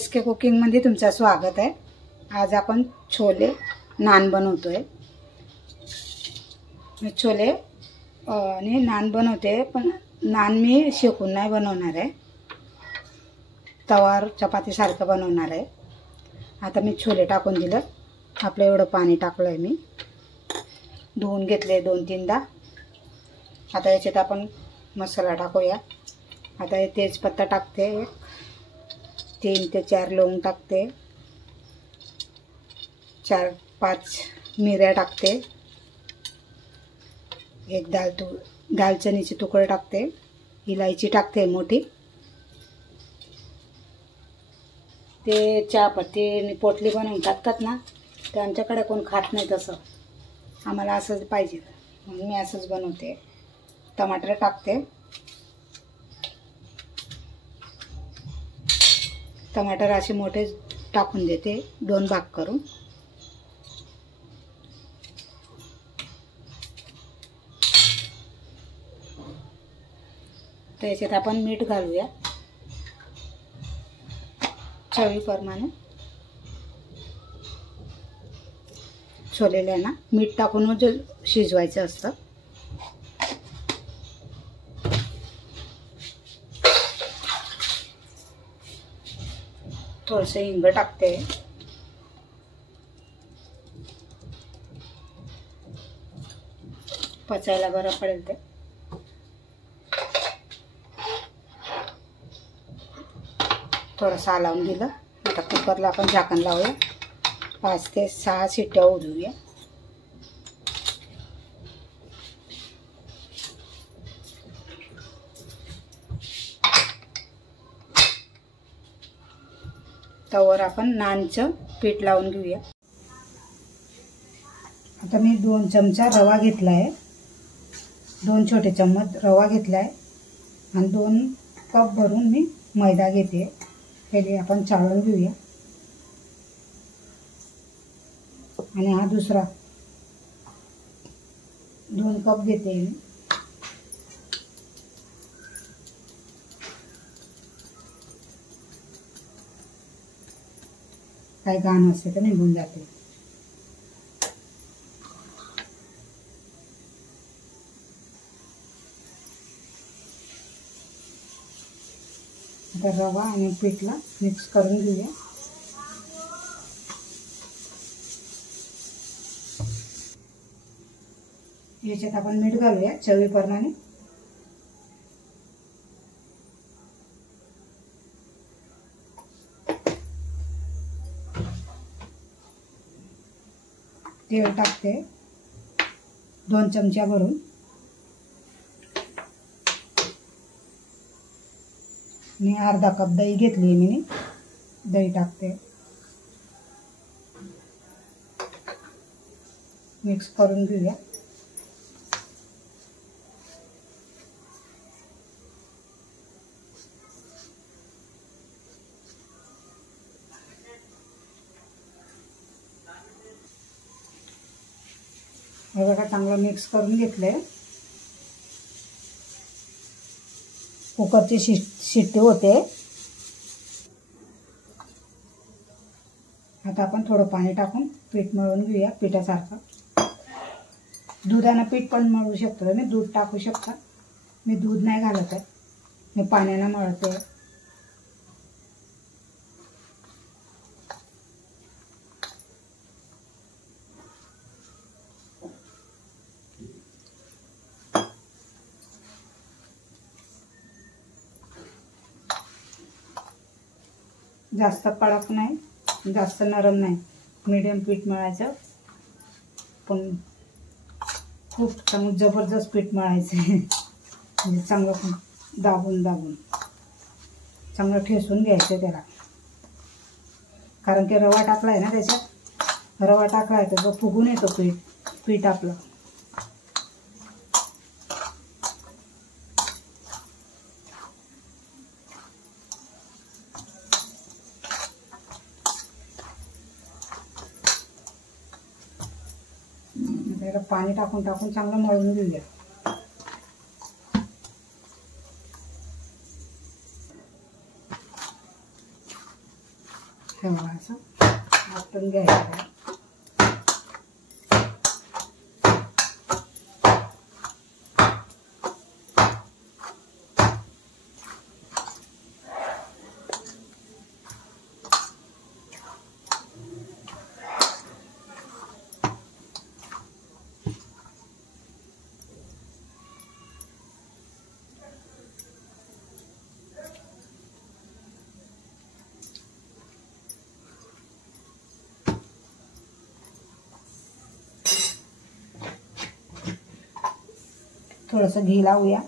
SK कुकिंगमध्ये तुमचं स्वागत आहे। आज आपण छोले नान बनवतोय। मी छोले आणि नान बनवते, पण नान मी शेकून नाही बनवणार आहे, तवावर चपाती सारखं बनवणार आहे। आता मी छोले टाकून दिलं, आपलं एवढं पाणी टाकलंय, मी धुवून घेतले 2-3दा। आता याच्यात आपण मसाला टाकूया। आता हे तेजपत्ता टाकते, 3 ते 4 लवंग टाकते, 4-5 मिऱ्या टाकते, एक दालचिनीचे तुकडे टाकते, इलायची टाकते मोठी। ते चहापत्ती आणि पोटली बनवून टाकतात ना, ते आमच्याकडे कोण खात नाही तसं, आम्हाला असंच पाहिजे म्हणून मी असंच बनवते। टमाटर टाकते, टमाटर असे मोठे टाकून देते, 2 भाग करून। त्याच्यात आपण मीठ घालूया चवीप्रमाणे। छोलेला ना मीठ टाकूनच शिजवायचं असतं। थोडंसं हिंग टाकते, पचायला बरं पडेल ते। थोडंसं हलवून दिलं, आता कुकरला आपण झाकण लावूया, 5 ते 6 शिट्ट्या होऊ देऊया। तवर आपण नानचं पीठ लावून घेऊया। आता मी 2 चमचा रवा घेतला आहे, 2 छोटे चम्मच रवा घेतला आहे, आणि 2 कप भरून मी मैदा घेते। पहिले आपण चाळून घेऊया, आणि हा दुसरा 2 कप घेते मी। काही घाण असते तर निघून जाते। आता रवा आणि पीठला मिक्स करून घेऊया। याच्यात आपण मीठ घालूया चवीप्रमाणे। तेल टाकते 2 चमचा भरून, मी अर्धा कप दही घेतली, मी दही टाकते, मिक्स करून घेऊया। हे बघा, चांगलं मिक्स करून घेतलंय। कुकरची शिट्टी होते। आता आपण थोडं पाणी टाकून पीठ मळून घेऊया, पिठासारखं। दुधानं पीठ पण मळू शकतो, तुम्ही दूध टाकू शकता, मी दूध नाही घालत आहे, मी पाण्यानं मळते। जास्त कडक नाही, जास्त नरम नाही, मीडियम पीठ मळायचं, पण खूप चांगलं जबरदस्त पीठ मळायचं आहे, म्हणजे चांगलं दाबून चांगलं ठेसून घ्यायचं त्याला। कारण की रवा टाकला आहे ना, त्याच्यात रवा टाकला आहे तर फुगून येतो पीठ आपलं। पाणी टाकून चांगलं मळून घेऊया। आपटून घ्यायचं. थोडंसं घी लावूया.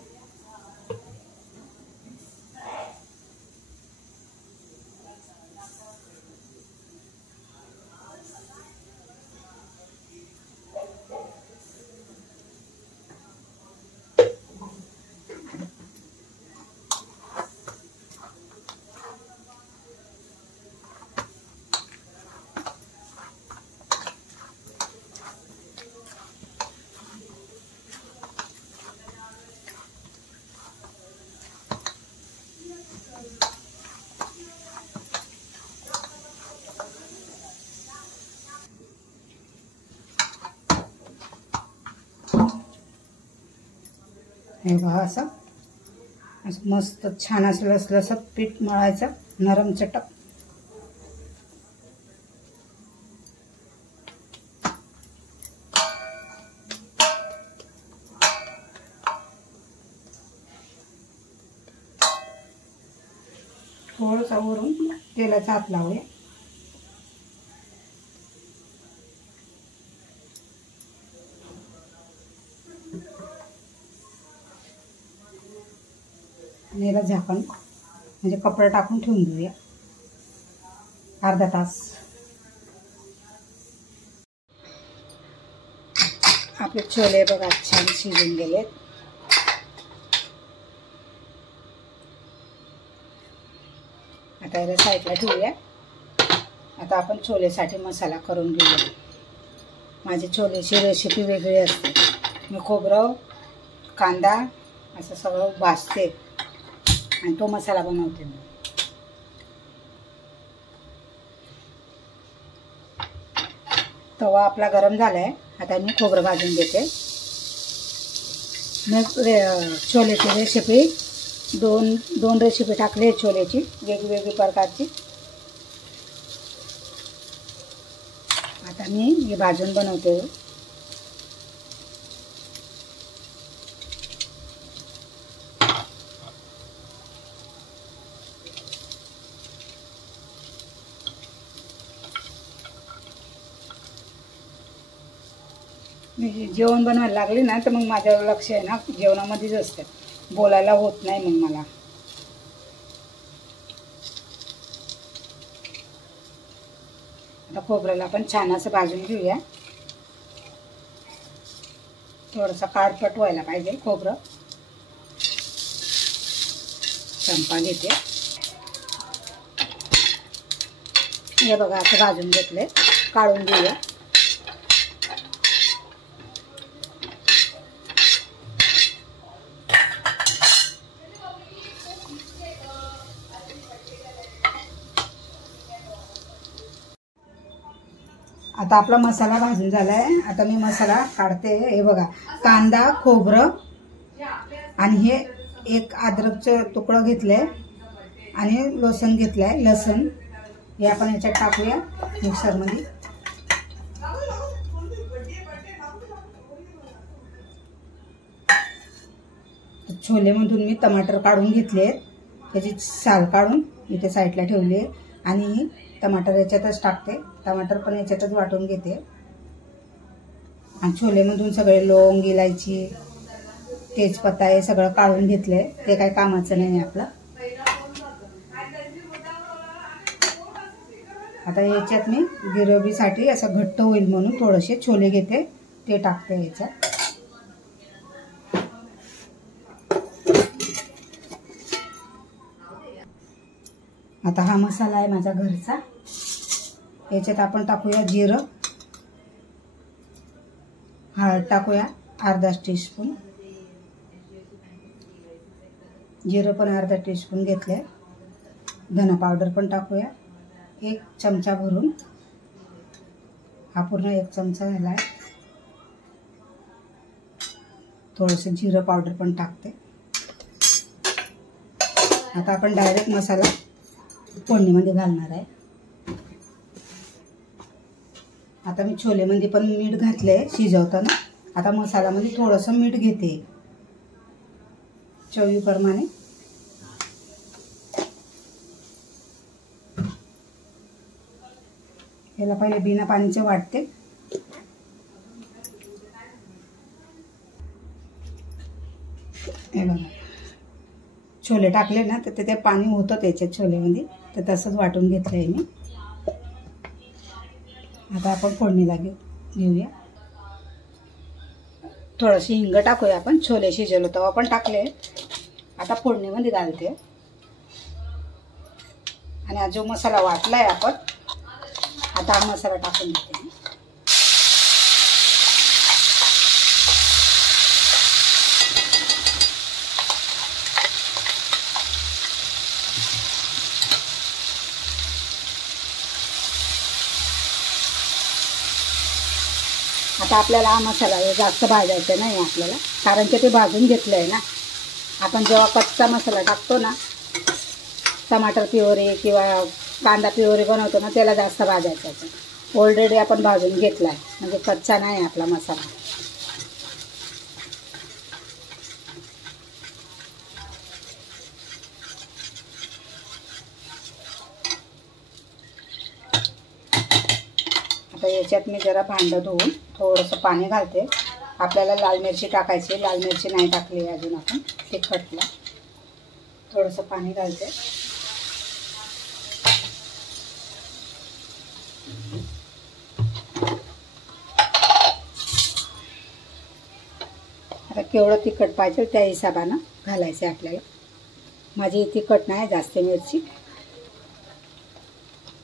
हे बघा असं मस्त छान असं लसलसं पीठ मळायचं, नरम चटक. थोडंसं वरून तेलाचा हात लावूया. आणि याला झाकण म्हणजे कपडा टाकून ठेवून देऊया अर्धा तास. आपले छोले बघा छान शिजून गेलेत. आता याला साईडला ठेवूया. आता आपण छोलेसाठी मसाला करून घेऊया. माझी छोलेची रेसिपी वेगळी असते. मी खोबरं कांदा असं सगळं भाजते आणि तो मसाला बनवते मी. तवा आपला गरम झालाय. आता मी खोबरं भाजून घेते. मी छोलेची रेसिपी दोन रेसिपी टाकली आहे छोलेची वेगवेगळी प्रकारची. आता मी हे भाजून बनवते. मी जेवण बनवायला लागले ना तर मग माझ्यावर लक्ष आहे ना जेवणामध्येच असते. बोलायला होत नाही मग मला. आता खोबऱ्याला आपण छान असं भाजून घेऊया. थोडंसं काळपट व्हायला पाहिजे खोबरं. चंपा घेते. हे बघा असं भाजून घेतले. काढून घेऊया. आता आपला मसाला भाजून झालाय. आता मी मसाला काढते. हे बघा कांदा खोबरं आणि हे एक अद्रकचं तुकडं घेतलंय आणि लसूण घेतलाय. लसूण हे आपण याच्यात टाकूया मिक्सरमध्ये. छोलेमधून मी टमाटर काढून घेतले. त्याची साल काढून इथे साईडला ठेवली आहे. आणि टमाटर याच्यातच टाकते. टमाटर पण याच्यातच वाटून घेते. आणि छोलेमधून सगळे लवंग इलायची तेजपत्ता हे सगळं काढून घेतले. ते काही कामाचं नाही आपलं. आता याच्यात मी गिरवीसाठी असं घट्ट होईल म्हणून थोडेसे छोले घेते. ते टाकते याच्यात. आता हा मसाला आहे माझा घरचा. याच्यात आपण टाकूया जिरं. हळद टाकूया अर्धा टीस्पून. जिरं पण अर्धा टीस्पून घेतले. धना पावडर पण टाकूया 1 चमचा भरून. हा पूर्ण 1 चमचा झाला आहे. थोडंसं जिरं पावडर पण टाकते. आता आपण डायरेक्ट मसाला फोडणीमध्ये घालणार आहे. आता मी छोलेमध्ये पण मीठ घातले शिजवताना. आता मसाल्यामध्ये थोडंसं मीठ घेते चवीप्रमाणे. याला पहिले बिना पाणीचे वाटते. हे बघा छोले टाकले ना तर ते पाणी होतं त्याच्या छोलेमध्ये, तर तसंच वाटून घेतलं आहे मी. आता आपण फोडणीला घेऊया. थोडीशी हिंग टाकूया आपण. छोले शिजवलं तेव्हा पण टाकले. आता फोडणीमध्ये घालते आणि हा जो मसाला वाटलाय आपण, आता हा मसाला टाकून देते. आता आपल्याला हा मसाला जास्त भाजायचा नाही आपल्याला, कारण की ते भाजून घेतलं आहे ना. आपण जेव्हा कच्चा मसाला टाकतो ना, टमाटर प्युरी किंवा कांदा प्युरी बनवतो ना, त्याला जास्त भाजायचं आहे. ऑलरेडी आपण भाजून घेतला आहे, म्हणजे कच्चा नाही आपला मसाला. आता याच्यात मी जरा भांडं धुवून थोडंसं पाणी घालते. आपल्याला लाल मिरची टाकायची. लाल मिरची नाही टाकली अजून आपण. तिखटला थोडंसं पाणी घालते. आता केवढं तिखट पाहिजे त्या हिशोबानं घालायचं आपल्याला. माझी तिखट नाही जास्त मिरची,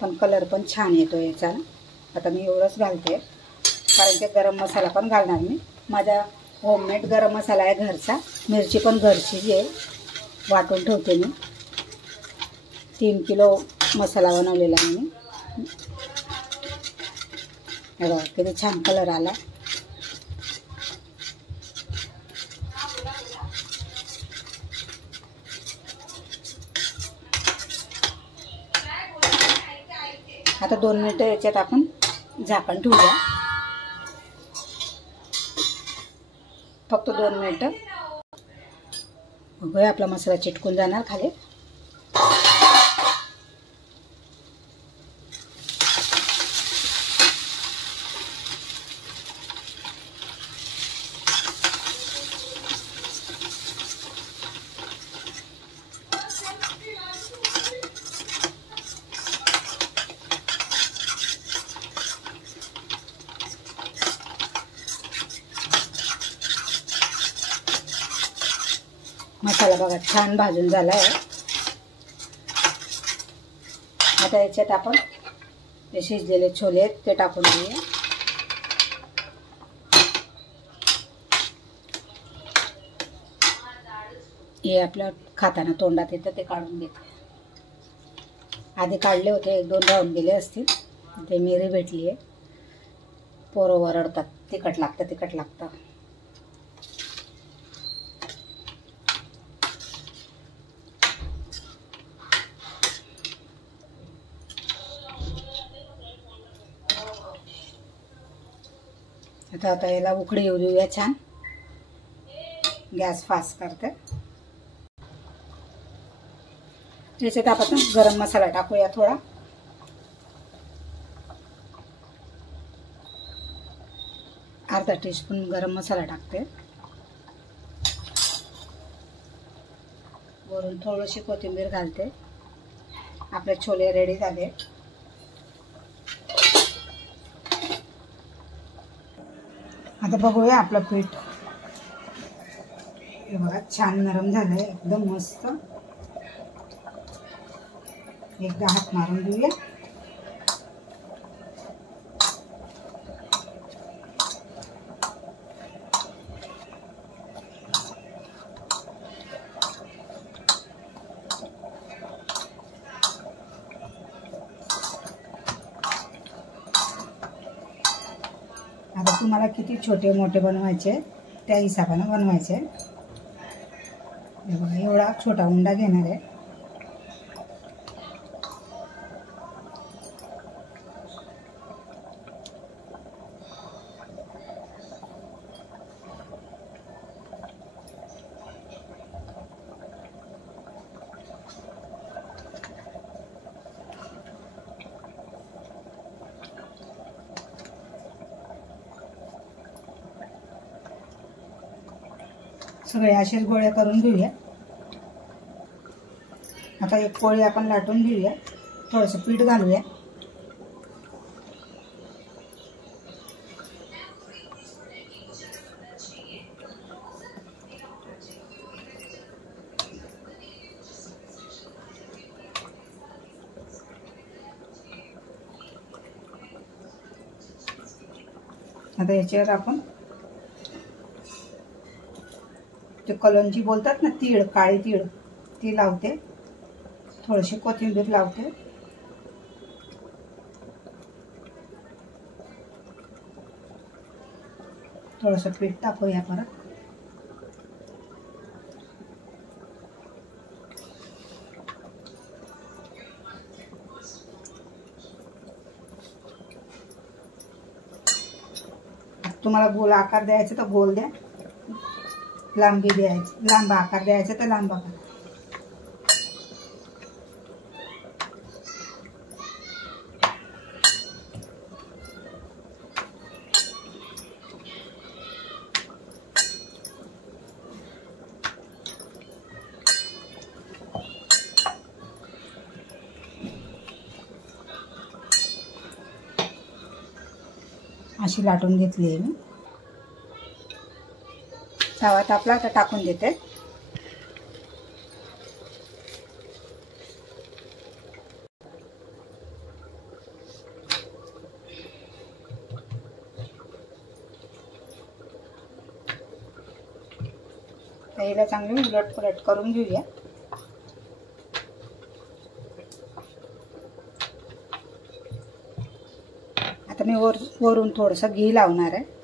पण कलर पण छान येतो याचा. आता मी एवढंच घालते, कारण की गरम मसाला पण घालणार मी. माझा होममेड गरम मसाला आहे घरचा. मिरची पण घरची आहे, वाटून ठेवते मी. 3 किलो मसाला बनवलेला आहे मी. हे बघा किती छान कलर आला. आता 2 मिनिटं याच्यात आपण झाकण ठेवूया. फक्त 2 मिनिटं. बघूया आपला मसाला चिटकून जाणार खाली. मसाला बघा छान भाजून झाला आहे. आता याच्यात आपण जे शिजलेले छोले आहेत ते टाकून देऊया. हे आपल्या खाताना तोंडात येतं ते काढून घेते. आधी काढले होते, 1-2 राहून गेले असतील. ते मिरी भेटली आहे. पोरं वरडतात तिखट लागतं तिखट लागतं. आता याला उकळी येऊ देऊया छान. गॅस फास्ट करते. याच्यात आपण गरम मसाला टाकूया थोडा. अर्धा टीस्पून गरम मसाला टाकते. वरून थोडीशी कोथिंबीर घालते. आपले छोले रेडी झाले. आता बघूया आपलं पीठ. हे बघा छान नरम झालंय, एकदम मस्त. एकदा हात मारून घेऊया. तुम्हाला किती छोटे मोठे बनवायचे त्या हिशोबाने बनवायचे। हे बघा एवढा छोटा उंडा घेणार आहे। सगळे असेच गोळे करून घेऊया। आता एक पोळी आपण लाटून घेऊया, थोडंसं पीठ घालूया। आता याच्यावर आपण ते कलंजी बोलतात ना, तीळ, काळी तीळ ती लावते, थोडीशी कोथिंबीर लावते, थोडंसं पीठ टाकूया परत। तुम्हाला गोल आकार द्यायचा तर गोल द्या, लांबी द्यायची, लांब आकार द्यायचा तर लांब आकार। अशी लाटून घेतली आहे मी। तवा तापला तर टाकून देते। त्याला चांगली उलटपुलट करून घेऊया। आता मी वरून थोडंसं घी लावणार आहे।